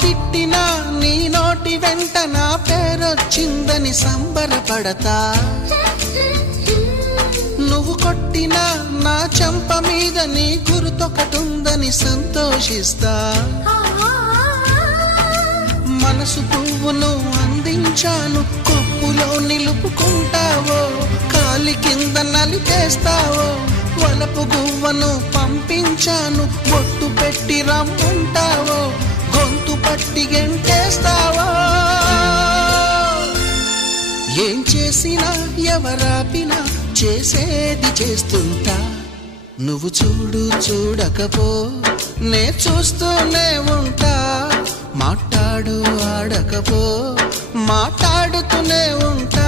తిట్టినా నీ నోటి వెంట నా పేరొచ్చిందని సంబరపడతా. నువ్వు కొట్టినా నా చెంప మీద నీ గుర్తొకటుందని సంతోషిస్తా. మనసు పువ్వును అందించాను, కొప్పులో నిలుపుకుంటావో, కాలి కింద నలిపేస్తావో. వలపు గువ్వను పంపించాను, బొట్టు పెట్టి రమ్మంటావో, గొంతు పట్టి గెంటేస్తావో. ఏం చేసినా ఎవరాపినా చేసేది చేస్తుంటా. నువ్వు చూడు చూడకపో నే చూస్తూనే ఉంటా. మాట్లాడు ఆడకపో మాట్లాడుతూనే ఉంటా.